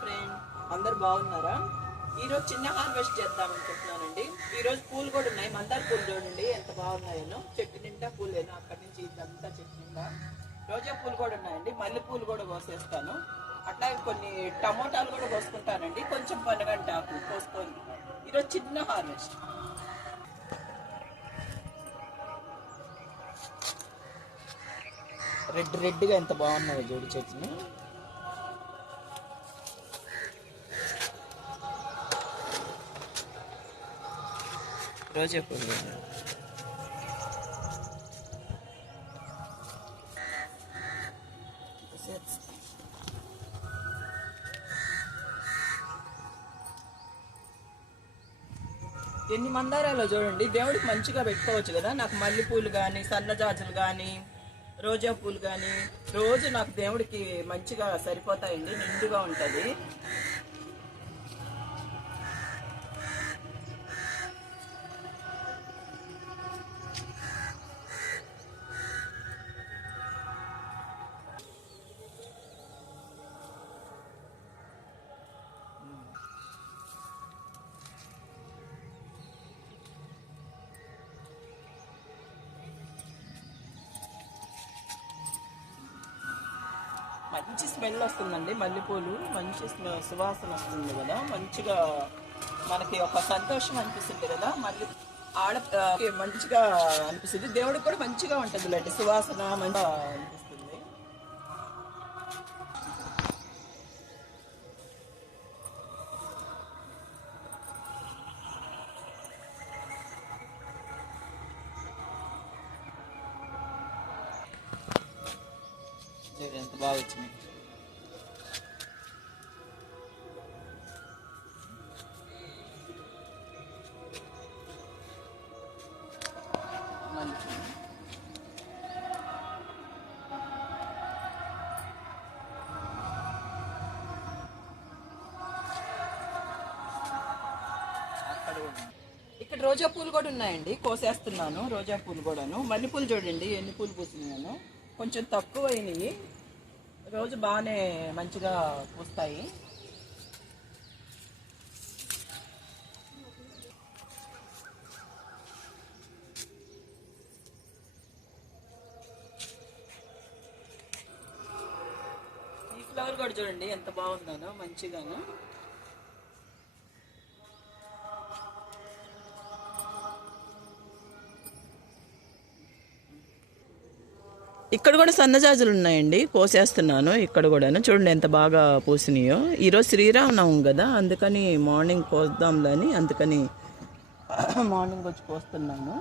Friend అందరు బాగున్నారా? ఈరోజు చిన్న హార్వెస్ట్ చేద్దాం అనుకుంటున్నానండి. ఈరోజు పూలు కూడా ఉన్నాయి. మందార పూలు చూడండి ఎంత బాగున్నాయో, చెట్టు నిండా పూలేను. అక్కడి నుంచి ఇదంతా చెట్టు నిండా రోజా పూలు కూడా ఉన్నాయండి. మల్లె పూలు కూడా కోసేస్తాను. అట్లాగే కొన్ని టమోటాలు కూడా కోసుకుంటానండి. కొంచెం పనగంట ఆకు కోసుకొని ఈరోజు చిన్న హార్వెస్ట్. రెడ్గా ఎంత బాగున్నాయో జోడి చెట్లు. రోజా పూలు ఎన్ని మందారాలో చూడండి. దేవుడికి మంచిగా పెట్టుకోవచ్చు కదా. నాకు మల్లెపూలు కానీ, సన్నజాజులు కానీ, రోజా పూలు కానీ రోజు నాకు దేవుడికి మంచిగా సరిపోతాయండి. నిండుగా ఉంటుంది. మంచి స్మెల్ వస్తుందండి. మల్లెపూలు మంచి సువాసన వస్తుంది కదా. మంచిగా మనకి ఒక సంతోషం అనిపిస్తుంది కదా. మళ్ళీ ఆడ మంచిగా అనిపిస్తుంది. దేవుడికి కూడా మంచిగా ఉంటుంది లేండి. సువాసన మంచిగా అనిపిస్తుంది. ఎంత బాగా వచ్చింది. ఇక్కడ రోజా పూలు కూడా ఉన్నాయండి. కోసేస్తున్నాను రోజా పూలు కూడాను. మల్లెపూలు చూడండి ఎన్ని పూలు పూసినాయను. కొంచెం తక్కువ అయినాయి. రోజు బాగానే మంచిగా పూస్తాయి. ఈ ఫ్లవర్ కూడా చూడండి ఎంత బాగుందనో మంచిగాను. ఇక్కడ కూడా సన్నజాజులు ఉన్నాయండి. కోసేస్తున్నాను. ఇక్కడ కూడాను చూడండి ఎంత బాగా పూసినాయో. ఈరోజు శ్రీరామనవమి కదా, అందుకని మార్నింగ్ కోద్దాంలని అందుకని మార్నింగ్ వచ్చి కోస్తున్నాను.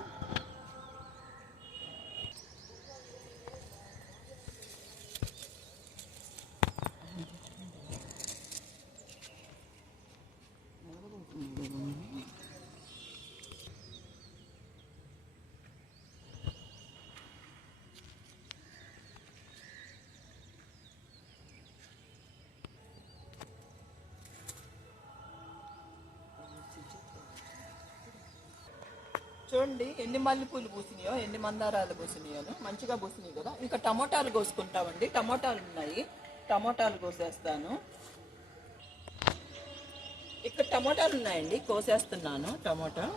చూడండి ఎన్ని మల్లెపూలు పూసినాయో, ఎన్ని మందారాలు పూసినాయో. మంచిగా పూసినాయి కదా. ఇంకా టమోటాలు కోసుకుంటామండి. టమోటాలు ఉన్నాయి. టమోటాలు కోసేస్తాను. ఇక్కడ టమోటాలు ఉన్నాయండి. కోసేస్తున్నాను. టమోటా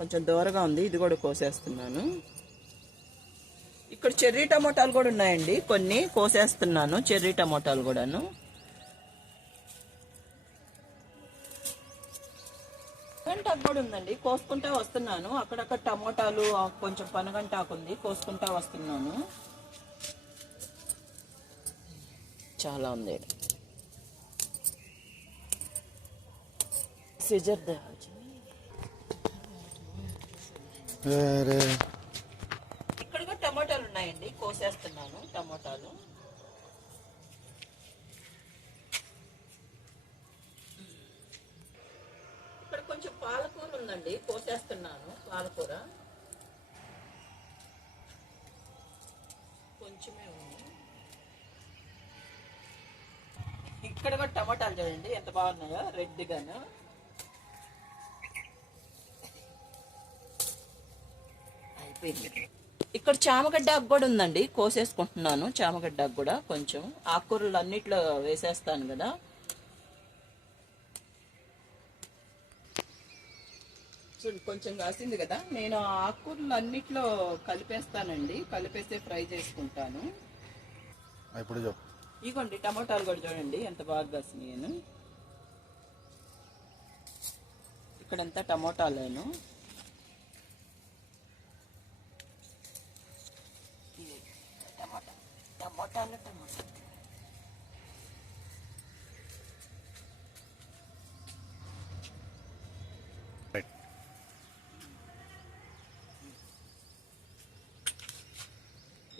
కొంచెం దూరగా ఉంది. ఇది కూడా కోసేస్తున్నాను. ఇక్కడ చెర్రీ టమోటాలు కూడా ఉన్నాయండి. కొన్ని కోసేస్తున్నాను. చెర్రీ టమోటాలు కూడాను. పనగంటాకు కూడా ఉందండి. కోసుకుంటా వస్తున్నాను. అక్కడక్కడ టమోటాలు, కొంచెం పనగంటాకు ఉంది. కోసుకుంటా వస్తున్నాను. చాలా ఉంది. సిజర్ ఇక్కడ కూడా టమోటాలు ఉన్నాయండి. కోసేస్తున్నాను టమోటాలు. కొంచెం పాలకూర ఉందండి. కోసేస్తున్నాను పాలకూర. కొంచెమే ఉంది. ఇక్కడ కూడా టమాటాలు చూడండి ఎంత బాగున్నాయో, రెడ్గాను. అయిపోయింది. ఇక్కడ చామగడ్డ కూడా ఉందండి, కోసేసుకుంటున్నాను. చామగడ్డ కూడా కొంచెం ఆకుకూరలు అన్నిట్లో వేసేస్తాను కదా. చూడండి కొంచెం కాసింది కదా, నేను ఆకుకూరలు అన్నిట్లో కలిపేస్తానండి, కలిపేస్తే ఫ్రై చేసుకుంటాను. ఇప్పుడు ఇగోండి టమోటాలు కూడా చూడండి ఎంత బాగా కాసినాయను. ఇక్కడంతా టమోటాలేను. టమోటాలు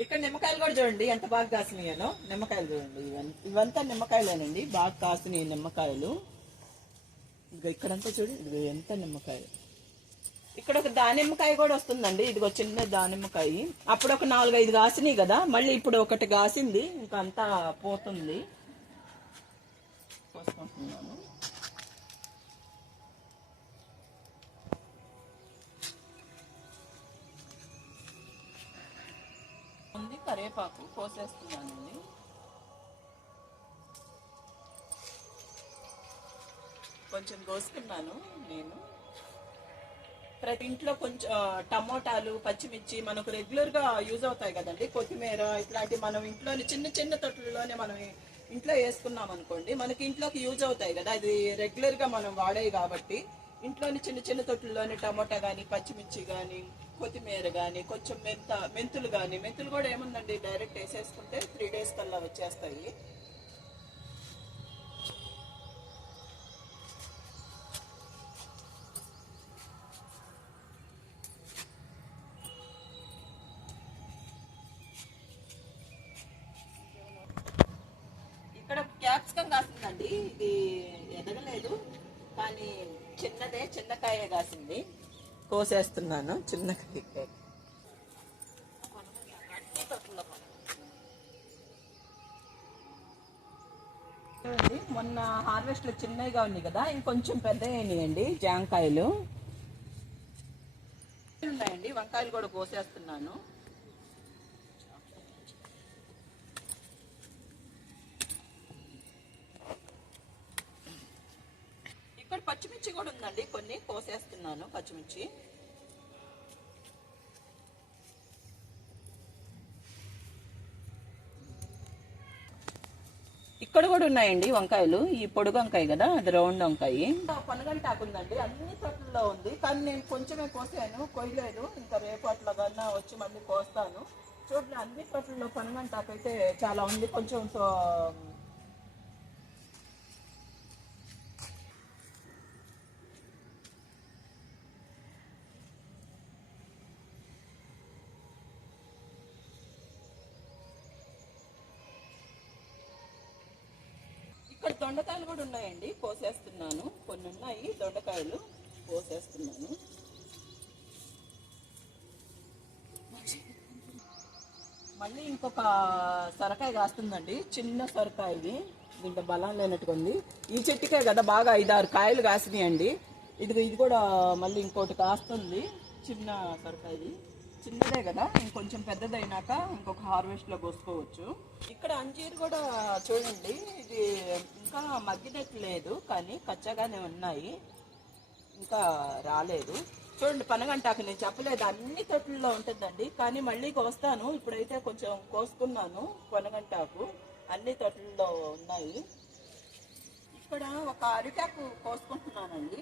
ఇక్కడ నిమ్మకాయలు కూడా చూడండి ఎంత బాగా కాసినాయనో. నిమ్మకాయలు చూడండి, ఇవంతా నిమ్మకాయలేనండి, బాగా కాసినాయి నిమ్మకాయలు. ఇదిగో ఇక్కడంతా చూడండి, ఇదిగో ఎంత నిమ్మకాయ. ఇక్కడ ఒక దానిమ్మకాయ కూడా వస్తుందండి, ఇదిగో చిన్న దానిమ్మకాయ. అప్పుడు ఒక 4-5 కాసినాయి కదా, మళ్ళీ ఇప్పుడు ఒకటి కాసింది, ఇంకా అంతా పోతుంది. కోసుకుంటున్నాను. ఉంది కరివేపాకు కోసేస్తున్నానండి. కొంచెం కోసుకున్నాను నేను. ప్రతి ఇంట్లో కొంచెం టమోటాలు, పచ్చిమిర్చి మనకు రెగ్యులర్ గా యూజ్ అవుతాయి కదండి. కొత్తిమీర ఇట్లాంటి మనం ఇంట్లోని చిన్న చిన్న తొట్టుల్లోనే మనం ఇంట్లో వేసుకున్నాం అనుకోండి, మనకి ఇంట్లోకి యూజ్ అవుతాయి కదా. అది రెగ్యులర్ గా మనం వాడేవి కాబట్టి ఇంట్లోని చిన్న చిన్న తొట్టుల్లోని టమోటా కానీ, పచ్చిమిర్చి కానీ, కొత్తిమీర కానీ, కొంచెం మెంతులు కానీ. మెంతులు కూడా ఏముందండి, డైరెక్ట్ వేసేసుకుంటే 3 days కల్లా వచ్చేస్తాయి. ఇక్కడ క్యాప్సికం కాసిందండి, ఇది ఎదగలేదు కానీ చిన్నకాయ కాసింది, కోసేస్తున్నాను. చిన్నకాయ చూడండి, మొన్న హార్వెస్ట్ లో చిన్నగా ఉన్నాయి కదా, ఇంకొంచెం పెద్ద అయినాయండి జాంకాయలు ఉన్నాయండి. వంకాయలు కూడా కోసేస్తున్నాను. ఇక్కడ పచ్చిమిర్చి కూడా ఉందండి, కొన్ని కోసేస్తున్నాను పచ్చిమిర్చి. ఇక్కడ కూడా ఉన్నాయండి వంకాయలు. ఈ పొడుగు వంకాయ కదా, అది రౌండ్ వంకాయ. పనగంటాకు ఉందండి, అన్ని తోటల్లో ఉంది, కానీ నేను కొంచెమే కోసాను, కొయ్యలేదు. ఇంకా రేపు అట్లాగన్నా వచ్చి మళ్ళీ కోస్తాను. చూడండి అన్ని తోటల్లో పనగంటాకు అయితే చాలా ఉంది. కొంచెం ఇక్కడ దొండకాయలు కూడా ఉన్నాయండి, కోసేస్తున్నాను. కొన్ని ఉన్నాయి దొండకాయలు, కోసేస్తున్నాను. మళ్ళీ ఇంకొక సొరకాయ కాస్తుందండి, చిన్న సొరకాయ. ఇది దీంట్లో బలం లేనట్టుగా ఉంది. ఈ చెట్టుకే కదా బాగా 5-6 కాయలు కాసినాయండి. ఇది కూడా మళ్ళీ ఇంకోటి కాస్తుంది, చిన్న సొరకాయ. చిన్నదే కదా, ఇంకొంచెం పెద్దదైనాక ఇంకొక హార్వెస్ట్ లో కోసుకోవచ్చు. ఇక్కడ అంజీర్ కూడా చూడండి, ఇది ఇంకా మగ్గినట్టు లేదు, కానీ కచ్చగానే ఉన్నాయి, ఇంకా రాలేదు. చూడండి పనగంటాకు నేను చెప్పలేదు అన్ని తొట్టుల్లో ఉంటుందండి, కానీ మళ్ళీ కోస్తాను. ఇప్పుడైతే కొంచెం కోసుకున్నాను పనగంటాకు, అన్ని తొట్టుల్లో ఉన్నాయి. ఇక్కడ ఒక అరిటాకు కోసుకుంటున్నానండి.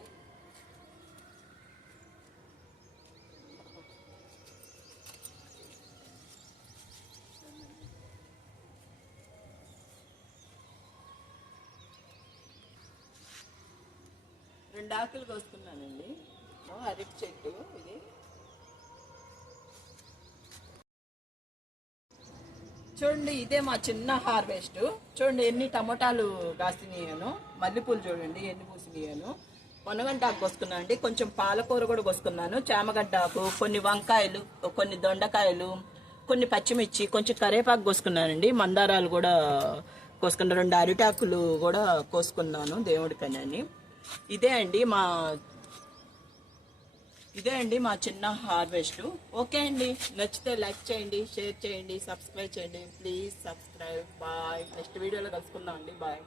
రెండు ఆకులు కోసుకున్నానండి. అరటి చెట్టు ఇది. చూడండి ఇదే మా చిన్న హార్వెస్ట్. చూడండి ఎన్ని టమోటాలు కాసినాయను, మల్లెపూలు చూడండి ఎన్ని పూసినాయను. పొనగంటాకు కోసుకున్నాను అండి, కొంచెం పాలకూర కూడా కోసుకున్నాను, చామగడ్డాకు, కొన్ని వంకాయలు, కొన్ని దొండకాయలు, కొన్ని పచ్చిమిర్చి, కొంచెం కరివేపాకు కోసుకున్నానండి. మందారాలు కూడా కోసుకున్నాను, 2 అరిటాకులు కూడా కోసుకున్నాను దేవుడికని. ఇదే అండి ఇదే అండి మా చిన్న హార్వెస్ట్. ఓకే అండి, నచ్చితే లైక్ చేయండి, షేర్ చేయండి, సబ్స్క్రైబ్ చేయండి. Please subscribe. బాయ్. నెక్స్ట్ వీడియోలో కలుసుకుందాం అండి. బాయ్.